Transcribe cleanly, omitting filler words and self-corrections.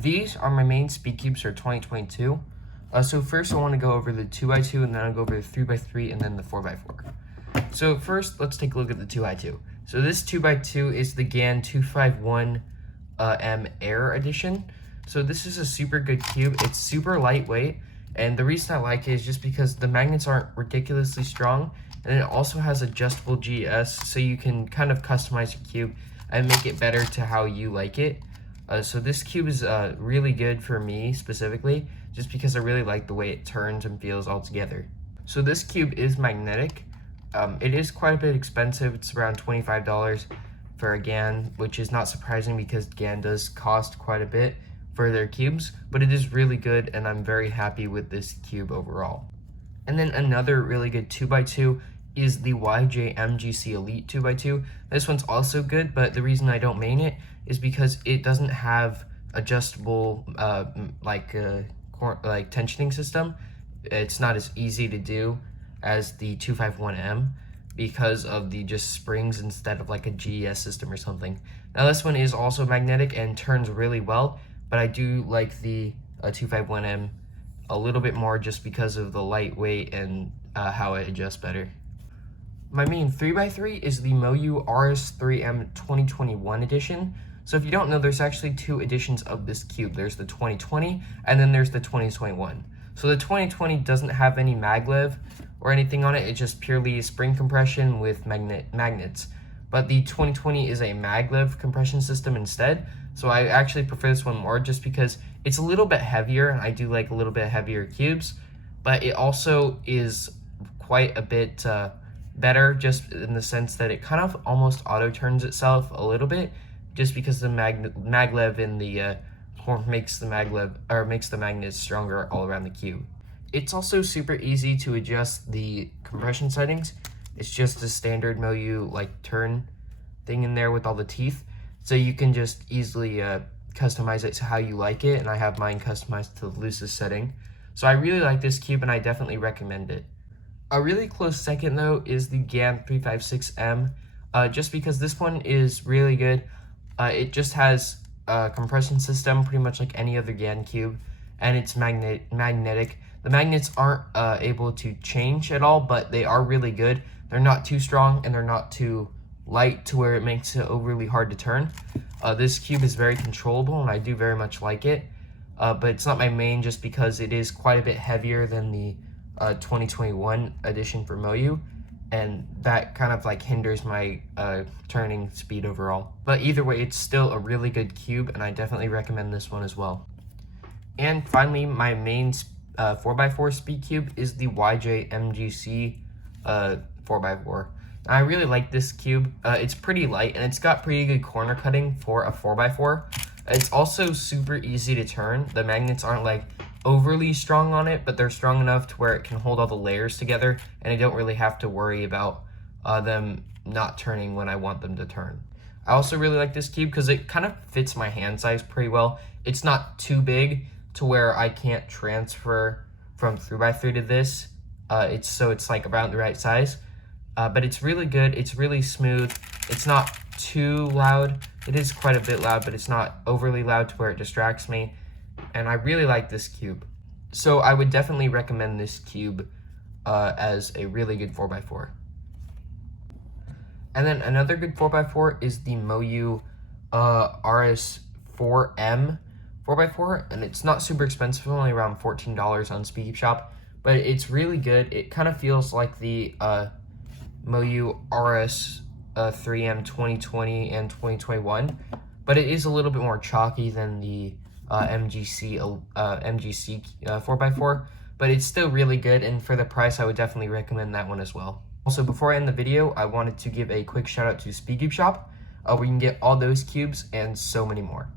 These are my main speed cubes for 2022. So first I want to go over the 2x2, and then I'll go over the 3x3, and then the 4x4. So first, let's take a look at the 2x2. So this 2x2 is the GAN 251M Air Edition. So this is a super good cube. It's super lightweight, and the reason I like it is just because the magnets aren't ridiculously strong, and it also has adjustable GS, so you can kind of customize your cube and make it better to how you like it. So this cube is really good for me specifically, just because I really like the way it turns and feels all together. So this cube is magnetic. It is quite a bit expensive. It's around $25 for a GAN, which is not surprising because GAN does cost quite a bit for their cubes, but it is really good, and I'm very happy with this cube overall. And then another really good 2x2 is the MGC Elite 2x2. This one's also good, but the reason I don't main it is because it doesn't have adjustable tensioning system. It's not as easy to do as the 251M because of the just springs instead of like a GES system or something. Now this one is also magnetic and turns really well, but I do like the 251M a little bit more just because of the lightweight and how it adjusts better. My main 3x3 is the Moyu RS3M 2021 edition. So if you don't know, there's actually two editions of this cube. There's the 2020 and then there's the 2021. So the 2020 doesn't have any maglev or anything on it. It's just purely spring compression with magnets. But the 2020 is a maglev compression system instead. So I actually prefer this one more just because it's a little bit heavier, and I do like a little bit heavier cubes, but it also is quite a bit better just in the sense that it kind of almost auto turns itself a little bit just because the maglev in the makes the magnets stronger all around the cube. It's also super easy to adjust the compression settings. It's just a standard Moyu turn thing in there with all the teeth, so you can just easily customize it to how you like it, and I have mine customized to the loosest setting. So I really like this cube, and I definitely recommend it. A really close second though is the GAN 356M, just because this one is really good. It just has a compression system pretty much like any other GAN cube, and it's magnetic. The magnets aren't able to change at all, but they are really good. They're not too strong and they're not too light to where it makes it overly hard to turn. This cube is very controllable, and I do very much like it, but it's not my main just because it is quite a bit heavier than the 2021 edition for Moyu, and that kind of hinders my turning speed overall. But either way, it's still a really good cube, and I definitely recommend this one as well. And finally, my main 4x4 speed cube is the MGC 4x4. I really like this cube. It's pretty light, and it's got pretty good corner cutting for a 4x4. It's also super easy to turn. The magnets aren't overly strong on it, but they're strong enough to where it can hold all the layers together, and I don't really have to worry about them not turning when I want them to turn. I also really like this cube because it kind of fits my hand size pretty well. It's not too big to where I can't transfer from 3x3 to this. It's around the right size, but it's really good. It's really smooth. It's not too loud. It is quite a bit loud, but it's not overly loud to where it distracts me, and I really like this cube. So I would definitely recommend this cube as a really good 4x4. And then another good 4x4 is the Moyu RS3M 4x4, and it's not super expensive, only around $14 on Speed Shop, but it's really good. It kind of feels like the Moyu RS3M 2020 and 2021, but it is a little bit more chalky than the MGC 4x4, but it's still really good, and for the price I would definitely recommend that one as well. Also, before I end the video, I wanted to give a quick shout out to Speed Shop, where you can get all those cubes and so many more.